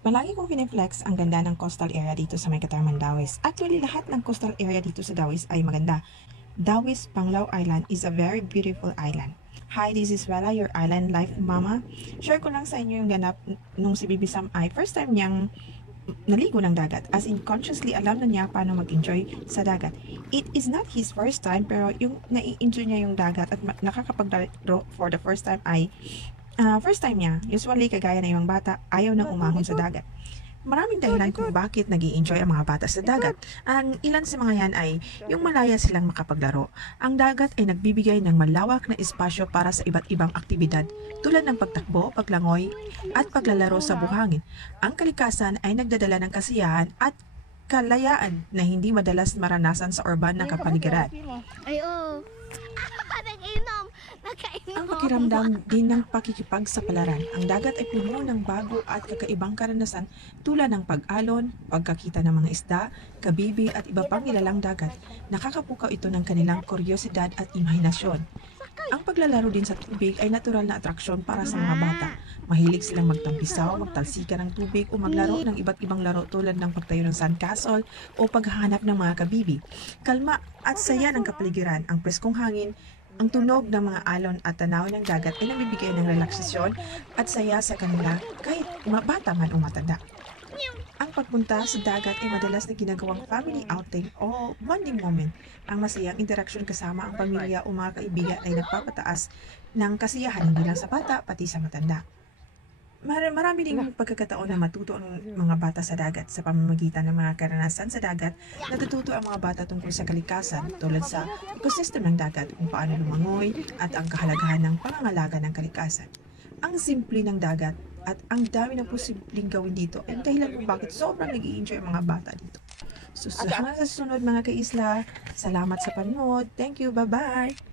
Palagi kong piniflex ang ganda ng coastal area dito sa may Katarman, Dawis. Actually, lahat ng coastal area dito sa Dawis ay maganda. Dawis, Panglao Island is a very beautiful island. Hi, this is Bella, your island life mama. Share ko lang sa inyo yung ganap nung si Bibi Sam ay first time niyang naligo ng dagat. As in, consciously alam na niya paano mag-enjoy sa dagat. It is not his first time, pero yung nai-enjoy niya yung dagat at nakakapaglaro for the first time ay first time niya. Usually, kagaya na ibang bata, ayaw nang umahon sa dagat. Maraming dahilan kung bakit nag enjoy ang mga bata sa dagat. Ang ilan sa mga yan ay yung malaya silang makapaglaro. Ang dagat ay nagbibigay ng malawak na espasyo para sa iba't ibang aktibidad tulad ng pagtakbo, paglangoy, at paglalaro sa buhangin. Ang kalikasan ay nagdadala ng kasiyahan at kalayaan na hindi madalas maranasan sa urban na kapaligiran. Ay, oo. Nag-inom! Ang pakiramdam din ng pakikipagsapalaran. Ang dagat ay puno ng bago at kakaibang karanasan tulad ng pag-alon, pagkakita ng mga isda, kabibi at iba pang nilalang dagat. Nakakapukaw ito ng kanilang kuryosidad at imahinasyon. Ang paglalaro din sa tubig ay natural na atraksyon para sa mga bata. Mahilig silang magtampisaw, magtalsika ng tubig o maglaro ng iba't ibang laro tulad ng pagtayo ng sandcastle o paghahanap ng mga kabibi. Kalma at saya ng kapaligiran, ang preskong hangin, ang tunog ng mga alon at tanawin ng dagat ay nagbibigay ng relaksasyon at saya sa kanila kahit bata man o matanda. Ang pagpunta sa dagat ay madalas na ginagawang family outing o bonding moment. Ang masayang interaksyon kasama ang pamilya o mga kaibigan ay nagpapataas ng kasiyahan hindi lang sa bata pati sa matanda. Marami ding pagkakataon na matuto ang mga bata sa dagat sa pamamagitan ng mga karanasan sa dagat. Natututo ang mga bata tungkol sa kalikasan tulad sa ecosystem ng dagat, kung paano lumangoy at ang kahalagahan ng pangangalaga ng kalikasan. Ang simple ng dagat at ang dami ng posibleng gawin dito ay dahilan kung bakit sobrang nag-i-enjoy ang mga bata dito. So, hanggang sa susunod mga kaisla, salamat sa panonood. Thank you, bye-bye!